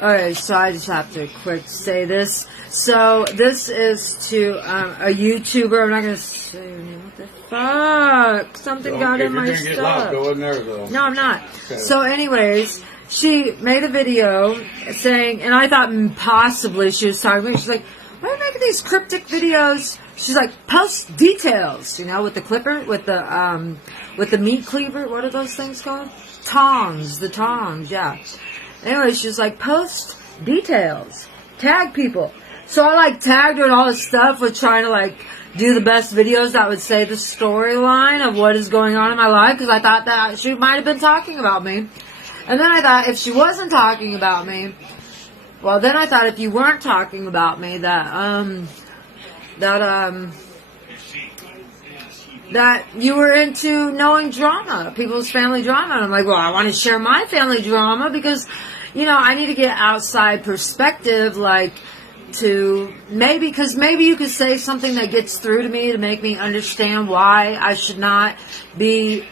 Alright, so I just have to quick say this. So, this is to a YouTuber. I'm not going to say her name. What the fuck? Something got in my stuff. Loud, go in there, though. No, I'm not. Okay. So, anyways, she made a video saying, and I thought possibly she was talking to me. She's like, why are you making these cryptic videos? She's like, post details, you know, with the clipper, with the meat cleaver. What are those things called? Tongs. The tongs, yeah. Anyway, she was like, post details. Tag people. So I like tagged her and all this stuff with trying to like do the best videos that would say the storyline of what is going on in my life, because I thought that she might have been talking about me. And then I thought if she wasn't talking about me, well, then I thought if you weren't talking about me, that you were into knowing drama, people's family drama. And I'm like, well, I want to share my family drama because, you know, I need to get outside perspective, like, to maybe, because maybe you could say something that gets through to me to make me understand why I should not be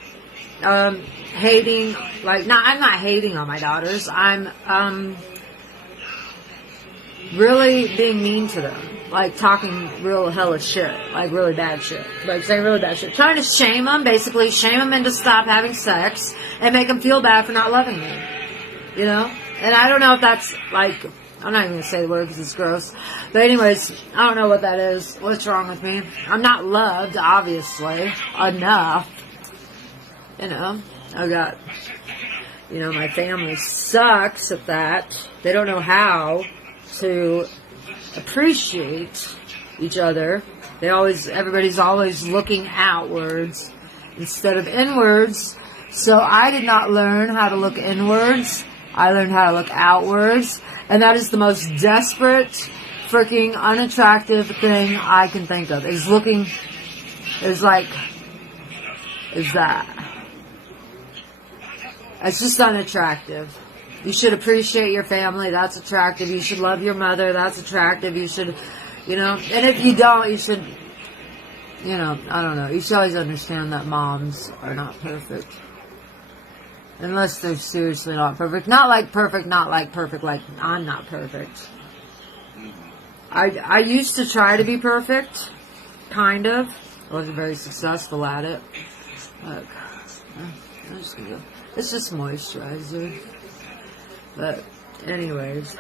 hating, like, I'm not hating on my daughters. I'm really being mean to them. Like, talking real hellish shit. Like, really bad shit. Like, saying really bad shit. Trying to shame them, basically. Shame them into stop having sex. And make them feel bad for not loving me. You know? And I don't know if that's, like... I'm not even going to say the word because it's gross. But anyways, I don't know what that is. What's wrong with me? I'm not loved, obviously. Enough. You know? I got... You know, my family sucks at that. They don't know how to appreciate each other. Everybody's always looking outwards instead of inwards. So I did not learn how to look inwards. I learned how to look outwards. And that is the most desperate, freaking unattractive thing I can think of. Is that. It's just unattractive. You should appreciate your family. That's attractive. You should love your mother. That's attractive. You should, you know. And if you don't, you should, you know, I don't know. You should always understand that moms are not perfect. Unless they're seriously not perfect. Not like perfect, like I'm not perfect. I used to try to be perfect. Kind of. I wasn't very successful at it. Look. I'm just gonna go. It's just moisturizer. But, anyways.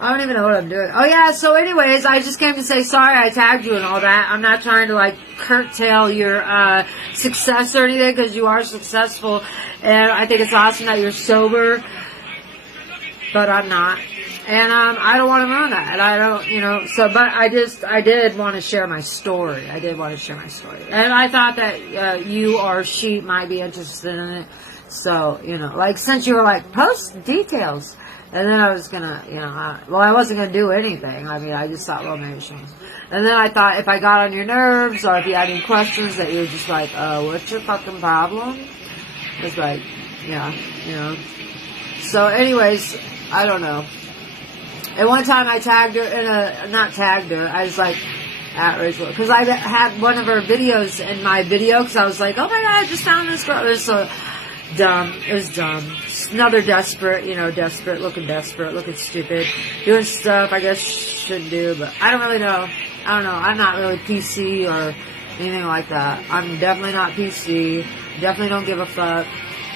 I don't even know what I'm doing. Oh, yeah, so anyways, I just came to say sorry I tagged you and all that. I'm not trying to, like, curtail your success or anything, because you are successful. And I think it's awesome that you're sober. But I'm not. And I don't want to ruin that. And I don't, you know, so, but I did want to share my story. I did want to share my story. And I thought that you or she might be interested in it. So, you know, like, since you were like, post details. And then I was going to, you know, I wasn't going to do anything. I mean, I just thought, well, maybe she was. And then I thought if I got on your nerves or if you had any questions that you were just like, what's your fucking problem? It's like, yeah, you know. So, anyways, I don't know. And one time I tagged her not tagged her, I was like, at Rachel, because I had one of her videos in my video, because I was like, oh my god, I just found this girl. It was so dumb. It was dumb. Just another desperate, looking stupid, doing stuff I guess shouldn't do, but I don't really know. I don't know. I'm not really PC or anything like that. I'm definitely not PC. Definitely don't give a fuck.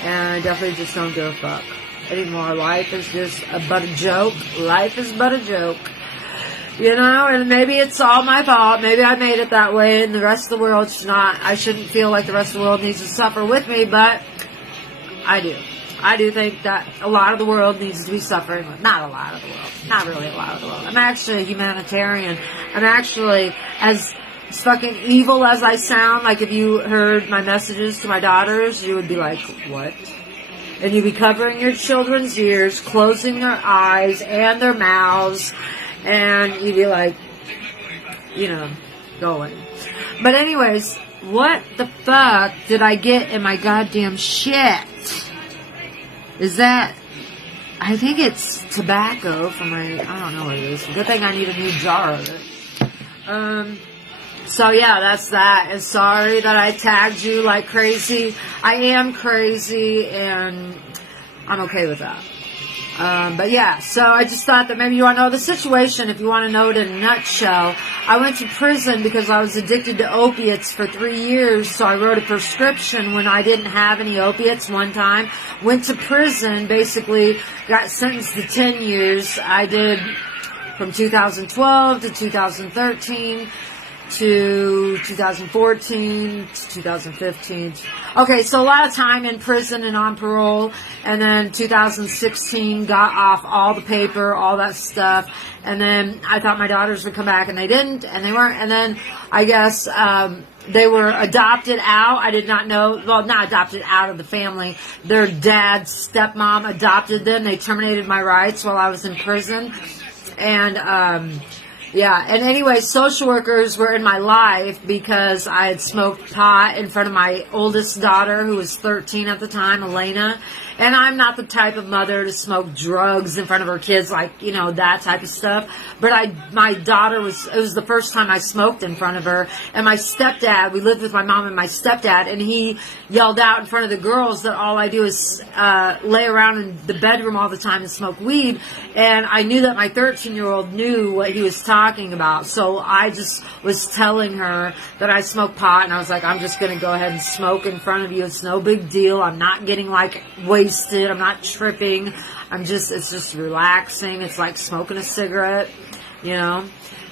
And I definitely just don't give a fuck anymore. Life is just but a joke. Life is but a joke. You know, and maybe it's all my fault. Maybe I made it that way and the rest of the world's not. I shouldn't feel like the rest of the world needs to suffer with me, but I do. I do think that a lot of the world needs to be suffering. Not a lot of the world. Not really a lot of the world. I'm actually a humanitarian. I'm actually, as fucking evil as I sound, like if you heard my messages to my daughters, you would be like, what? And you'd be covering your children's ears, closing their eyes and their mouths, and you'd be like, you know, going. But anyways, what the fuck did I get in my goddamn shit? Is that, I think it's tobacco for my, I don't know what it is. Good thing I need a new jar of it. So yeah, that's that. And sorry that I tagged you like crazy. I am crazy and I'm okay with that. But yeah, so I just thought that maybe you want to know the situation. If you want to know it in a nutshell, I went to prison because I was addicted to opiates for 3 years. So I wrote a prescription when I didn't have any opiates one time. Went to prison, basically got sentenced to 10 years. I did from 2012 to 2013 to 2014 to 2015. Okay, so a lot of time in prison and on parole. And then 2016 got off all the paper, all that stuff. And then I thought my daughters would come back, and they didn't, and they weren't. And then I guess they were adopted out. I did not know. Well, not adopted out of the family. Their dad's stepmom adopted them. They terminated my rights while I was in prison. And yeah, and anyway, social workers were in my life because I had smoked pot in front of my oldest daughter, who was 13 at the time, Elena. And I'm not the type of mother to smoke drugs in front of her kids, like, you know, that type of stuff. But my daughter it was the first time I smoked in front of her. And my stepdad, we lived with my mom and my stepdad, and he yelled out in front of the girls that all I do is lay around in the bedroom all the time and smoke weed. And I knew that my 13-year-old knew what he was talking about. So I just was telling her that I smoke pot, and I was like, I'm just going to go ahead and smoke in front of you. It's no big deal. I'm not getting like wasted. I'm not tripping. It's just relaxing. It's like smoking a cigarette, you know.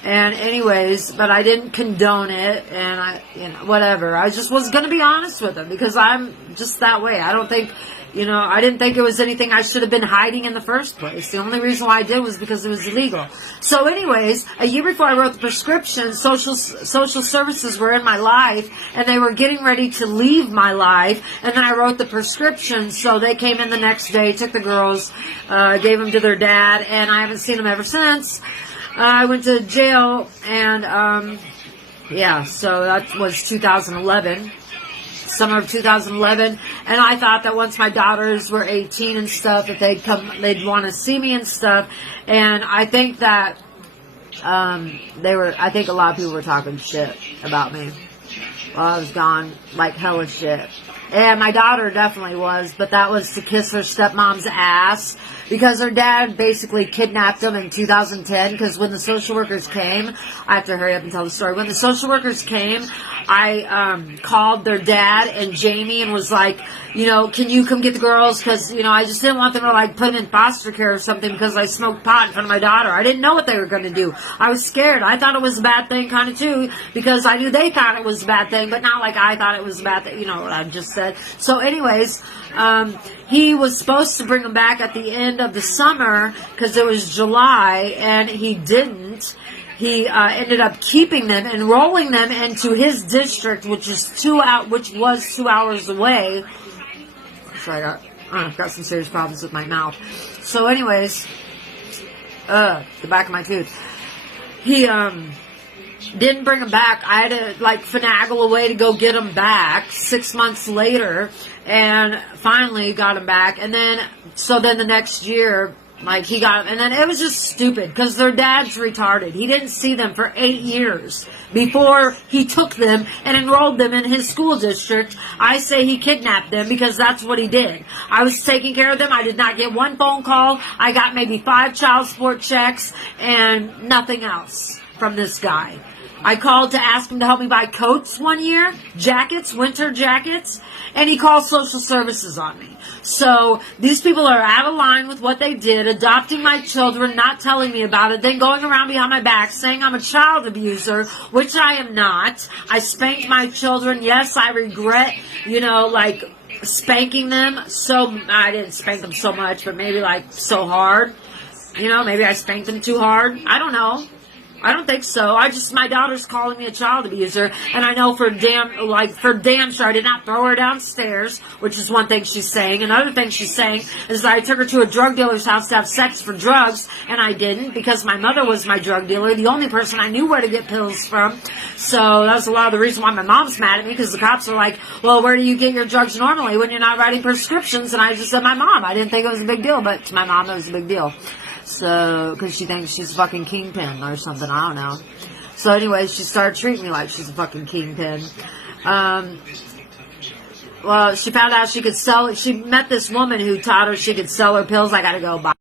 And anyways, but I didn't condone it, and whatever. I just was going to be honest with him because I'm just that way. I don't think, I didn't think it was anything I should have been hiding in the first place. The only reason why I did was because it was illegal. So anyways, a year before I wrote the prescription, social services were in my life, and they were getting ready to leave my life, and then I wrote the prescription, so they came in the next day, took the girls, gave them to their dad, and I haven't seen them ever since. I went to jail, and yeah, so that was 2011. Summer of 2011, and I thought that once my daughters were 18 and stuff, that they'd want to see me and stuff. And I think that I think a lot of people were talking shit about me while I was gone, like hella shit. And my daughter definitely was, but that was to kiss her stepmom's ass, because her dad basically kidnapped them in 2010, because when the social workers came, I have to hurry up and tell the story. When the social workers came, I called their dad and Jamie and was like, can you come get the girls? Because, I just didn't want them to, like, put them in foster care or something because I smoked pot in front of my daughter. I didn't know what they were going to do. I was scared. I thought it was a bad thing kind of too, because I knew they thought it was a bad thing, but not like I thought it was a bad thing. You know what I just said. So anyways, he was supposed to bring them back at the end of the summer because it was July, and he didn't. He ended up keeping them, enrolling them into his district, which was 2 hours away. So I've got some serious problems with my mouth. So anyways, the back of my tooth. He didn't bring them back. I had to finagle a way to go get them back 6 months later, and finally got them back. And then the next year, he got them, and then it was just stupid because their dad's retarded. He didn't see them for 8 years before he took them and enrolled them in his school district. I say he kidnapped them because that's what he did. I was taking care of them. I did not get one phone call. I got maybe 5 child support checks and nothing else from this guy. I called to ask him to help me buy coats one year, jackets, winter jackets, and he called social services on me. So these people are out of line with what they did, adopting my children, not telling me about it, then going around behind my back saying I'm a child abuser, which I am not. I spanked my children. Yes, I regret, spanking them. So I didn't spank them so much, but maybe so hard. Maybe I spanked them too hard. I don't know. I don't think so. My daughter's calling me a child abuser, and I know for damn sure I did not throw her downstairs, which is one thing she's saying. Another thing she's saying is that I took her to a drug dealer's house to have sex for drugs, and I didn't, because my mother was my drug dealer, the only person I knew where to get pills from. So that's a lot of the reason why my mom's mad at me, because the cops are like, well, where do you get your drugs normally when you're not writing prescriptions? And I just said my mom. I didn't think it was a big deal, but to my mom it was a big deal. So, because she thinks she's a fucking kingpin or something, I don't know. So anyways, she started treating me like she's a fucking kingpin. Well, she found out she met this woman who taught her she could sell her pills. I gotta go, bye.